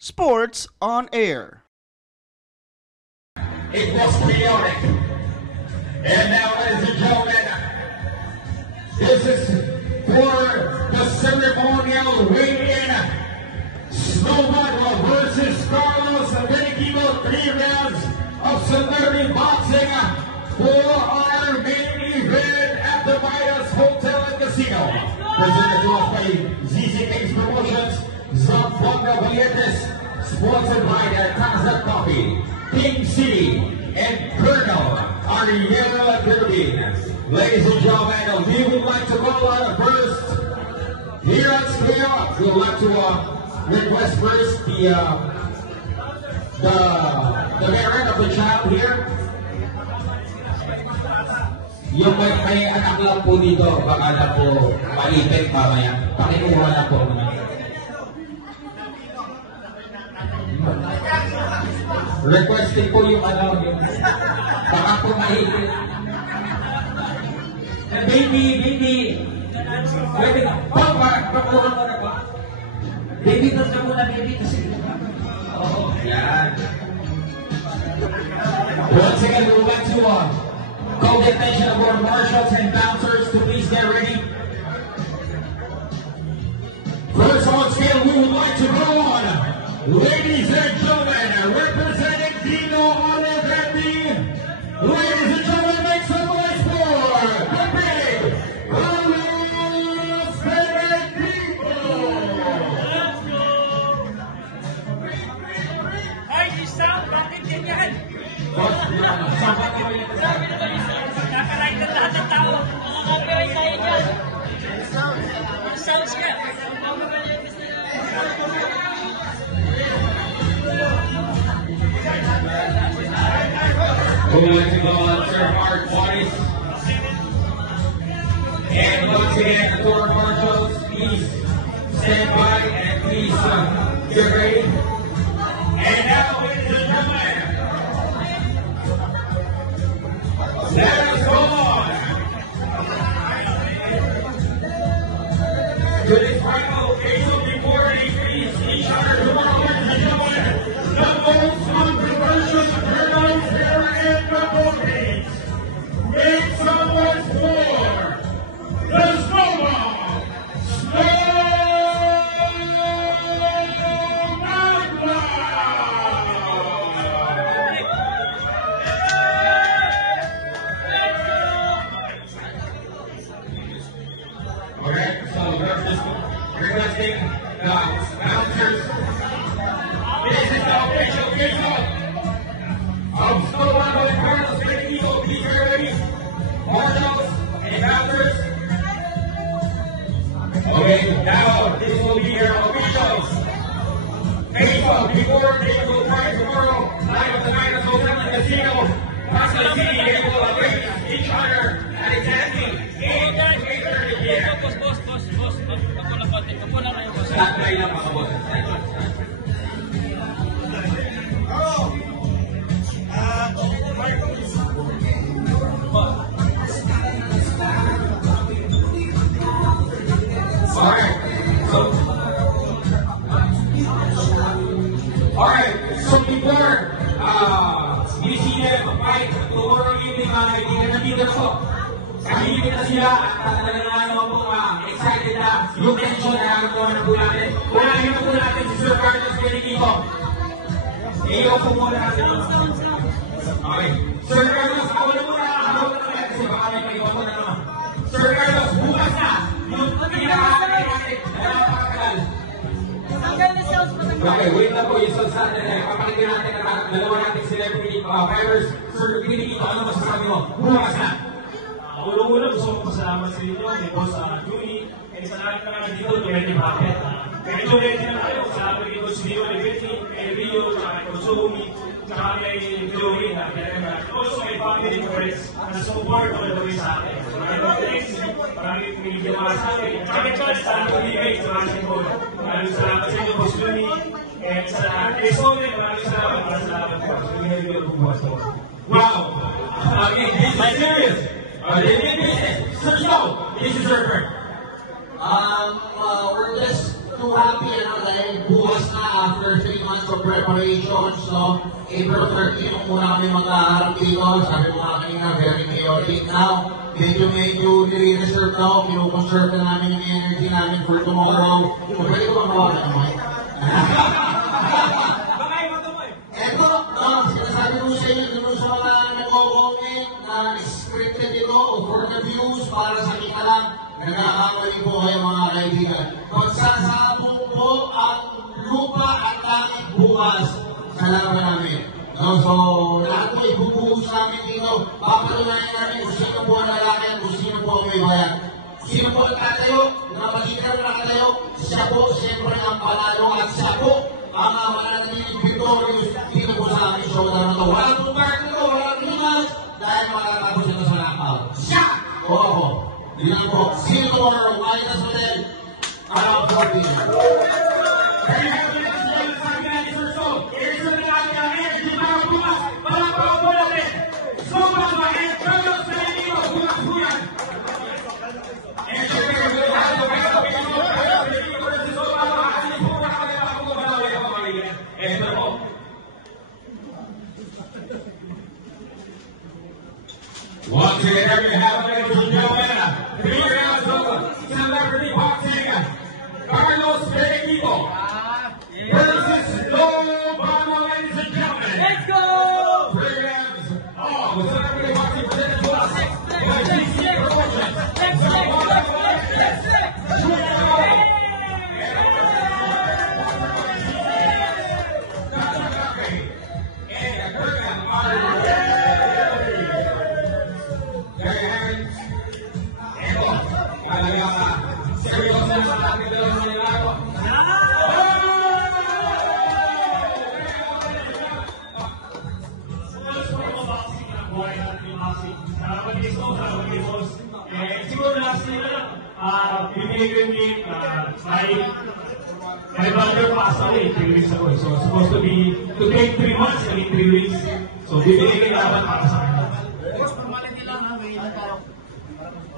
Sports on Air. It was chaotic. And now, ladies and gentlemen, this is for the ceremonial weigh-in. Snowball versus Carlos Beniquito, 3 rounds of celebrity boxing for our main event at the Midas Hotel and Casino. Presented to us by ZZ Kings Promotions, Zamboanga Valletes, sponsored by the Taza Coffee, King City, and Colonel Ariela Turbine. Ladies and gentlemen, we would like to call out first here at Studio. We would like to request first the parent of the child here. Yung may anak lang po dito, baka na po maipit mamaya. Pakinuha na po. Requesting po yung baka po maipit. Baby. Pwede na. Pakuha mo na po. Baby, doon ka muna, baby. Kasi oo, yan. Once again, we would like to call the attention of our marshals and bouncers to please get ready. First on scale, we would like to go on. Ladies and gentlemen, representing Dino Olivetti. Ladies and gentlemen, make some noise for the big Carlos Beniquito. Ay, isa, bakit ganyan? Nakakalain na lahat ng tao. Nakakapirate tayo dyan. Sounds nga. We'd like to go on to our hard bodies. And once again, to our marshals, please stand by and please get ready. And now, ladies and gentlemen, let us go on to this final occasion before they face each other tomorrow, ladies and gentlemen. The most controversial turnout here in the Philippines. Make some noise for the Snowball Alright, so we're just requesting the bouncers. This is the official kickoff of Snowball and Carlos Beniquito. Please get ready. Marshals and bouncers. Okay, now this will be your officials. Facebook before they will fight tomorrow. Live at the Midas Hotel and Casino. Pascal City, they will await each other at exactly 8:30 p.m. Boss. Ako lang konti. Ako lang kayo, boss. Stand-by lang mga boss. Alright, so before you see them fight tomorrow evening, mga kaibigan, nandito na po. Kahilipin na sila at talagang excited na yung tension na nakakuha na po natin. Unahin na po natin si Sir Carlos Beniquito. Iyo po muna natin. Okay. Sir Carlos, ako na muna. Ako na muna kasi baka may iwapo na naman. Sir Carlos, bukas na yung pinakakalain natin na napakatagal. Okay, wait na po yung sounds natin. Papakita natin na dalawa natin celebrity fighters. Sir Beniquito, ano masasabi mo? Bukas na. Una-una gusto ko pasalamat sa inyo, kay Boss Julie, and sa lahat na nga dito, kay Randy Bucket. Medyo ready na tayo, salamat kay Boss Dio, kay Betty, kay Rio, kay Konsumi, kay Joey, also kay family friends, na support ko na gawin sa akin. Maraming pinigyawa sa akin, kami pa sa pag-ibig sa basketball. Maraming salamat sa inyo, Boss Julie, and sa Arizona, maraming salamat po. Wow! Okay, this is serious! This is business. Sir Joe, this is your turn. We're just 2 happy dahil bukas na after 3 months of preparation. So, April 13 muna kami mag-aarap dito. Sabi mo kanina, very chaotic now. Medyo nire-reserve na ako. Kino-conserve na namin yung energy namin for tomorrow. Pwede ko bang mawakan mo eh? Eto, sinasabi ko sa inyo, dun sa mga nag-comment na scripted ito o for the views, para sa kita lang, nagkakamali po kayo mga kaibigan. Pagsasabog po ang lupa at langit bukas sa laban namin. No, so, lahat po ibubuhos namin dito. Papatunayan namin kung sino po ang lalaki at kung sino po ang may bayan. Sino po ang tatayo, na mag-iinam na katayo, siya po siyempre ang palalo at siya po ang mananatiling victorious dito po sa aming showdown na ito. Walang pong partner ko, walang rimas, dahil makakapos ito sa knockout. Siya! O ako. Yan po. See you tomorrow. Ayos ulit. Alam po din. Kaya natin ang sabi natin sa show, i-reserve na natin ang energy para bukas. Palapang po natin. Sumpa ba and Carlos Fernandino. Bukas po yan. And syempre, we'll have the rest of it. Once again, we have ladies and gentlemen, 3 rounds of celebrity boxing. Carlos Fernandino versus Lobano, ladies and gentlemen. Let's go! 3 rounds of celebrity boxing presented to us by GC Promotions. Siguro last year na lang, pinili ko yung game, my brother passed away 3 weeks ago. So supposed to take 3 months, naging 3 weeks. So bibili ko yung laban para sa akin.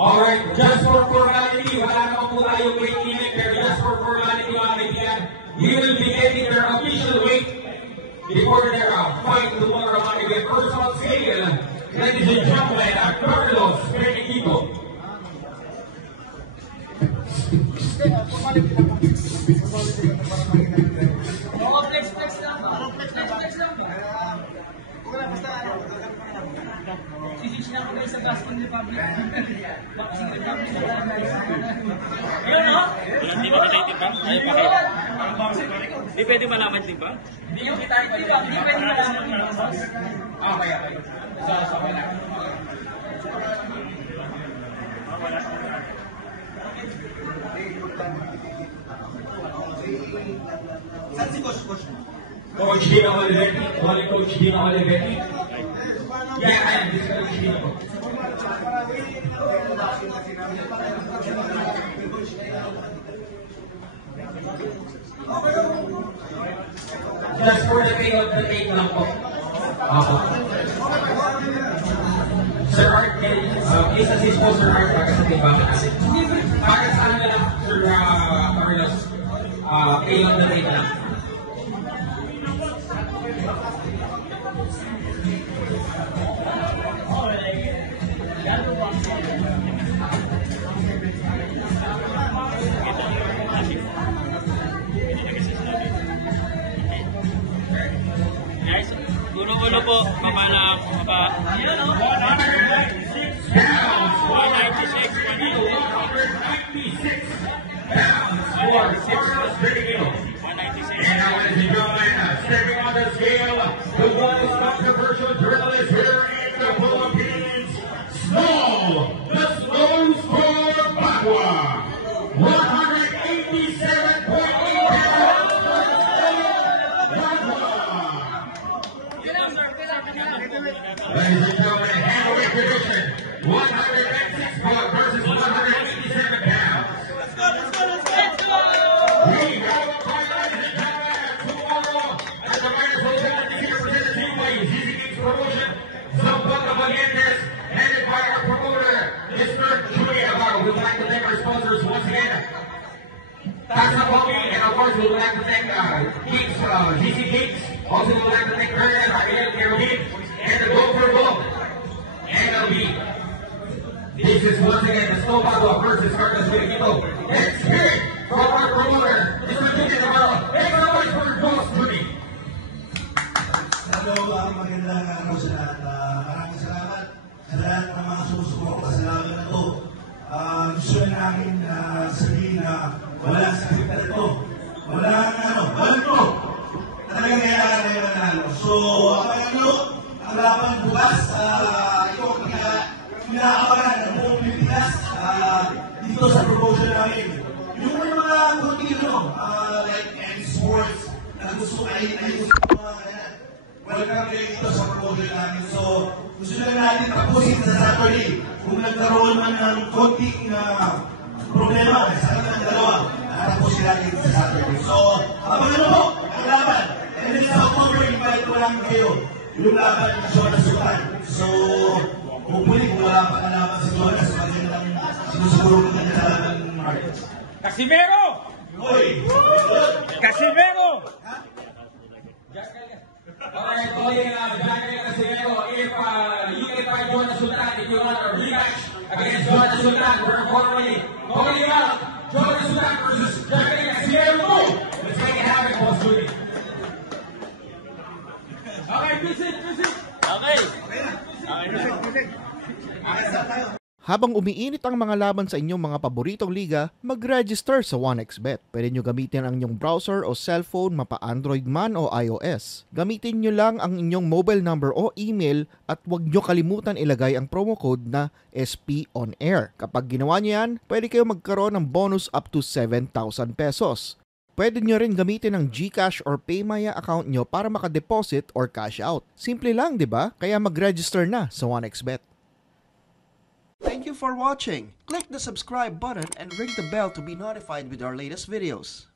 Alright, just for formality, wala naman po tayong weight limit, pero just for formality mga kaibigan, we will be getting their official weight before their fight tomorrow mga kaibigan. First on scale, ladies and gentlemen, Carlos Fernandino. Flex lang ba? Flex lang ba? Sisisi na ako guys sa Gascon Republic. Boxing Republic na lang guys. Ayun no? Hindi ba kita itimbang? Ay, pakita. Ang boxing ko rin. Hindi pwede malaman timbang? Hindi yung kita itimbang. Hindi pwede malaman timbang. Okay. Sabay na. Coach Dino Olivetti, only Coach Dino Olivetti. Yeah, I am this Coach Dino. Just for the pay of the tape lang po. Sir Art, please assist po Sir Art para sa timbangan natin. Para sa ano lang, Sir Carlos, pay of the tape lang. Guys, gulo-gulo po. Mapala ako. 196 pounds. 196. 196 pounds for Carlos Fernandino. 196. And now, ladies and gentlemen, stepping on the scale, the most controversial journalist here in the Philippines, Snow, the Snow Score Bagua. 187.8 pounds for Snow Bagua. Ladies and gentlemen, heavyweight division, 106 versus 187 pounds. We have a fight, ladies and gentlemen, tomorrow at the Miners Hotel here presented to you by GC Kings Promotion, Zamboanga Valientes, headed by our promoter, Mr. Julie Navarro. We'd like to thank our sponsors once again. Tasha Bobby, and of course, we would like to thank Geeks, GC Geeks. Also, we would like to thank Hernan, Ariel, Kerwin, and the Gopher Bob, NLB. This is once again the Snowball versus Marcus Filipino. Let's hear it from our promoter, Mr. Junior Navarro. Thank you very much for Boss Judy. Hello, magandang araw sa lahat. Maraming salamat sa lahat ng mga sumusubok sa laban na ito. Gusto na namin sabihin na wala sa kita ito. Wala ito. Talagang kailangan na yung manalo. So, ang laban bukas, ito pinakabaran ng buong Pilipinas dito sa promotion namin. Yung may mga konti like any sports na gusto ay gusto mga ganyan. Welcome kayo dito sa promotion namin. So, gusto na natin tapusin sa Saturday. Kung nagkaroon man ng konting problema sa kanilang dalawa, tapusin natin sa Saturday. So, abangan po ang laban. And then sa October, invite ko lang kayo yung laban ng Jonas Sultan. So, hopefully, kung wala pa na laban si Jonas, magandang sinusuguro ko na laban ng March. Casimero! Hoy! Casimero! Alright, calling Jackie Casimero. If you can find Jonas Sultan, if you want a rematch against Jonas Sultan, we're calling out Jonas Sultan versus Jackie Casimero. Let's make it happen, Boss Judy. Okay, visit! Okay. Habang umiinit ang mga laban sa inyong mga paboritong liga, mag-register sa 1xBet. Pwede nyo gamitin ang inyong browser o cellphone, mapa-Android man o iOS. Gamitin nyo lang ang inyong mobile number o email at huwag nyo kalimutan ilagay ang promo code na SPONAIR. Kapag ginawa nyo yan, pwede kayo magkaroon ng bonus up to 7,000 pesos. Pwede nyo rin gamitin ang GCash or PayMaya account nyo para makadeposit or cash out. Simple lang, di ba? Kaya mag-register na sa 1xBet. Thank you for watching. Click the subscribe button and ring the bell to be notified with our latest videos.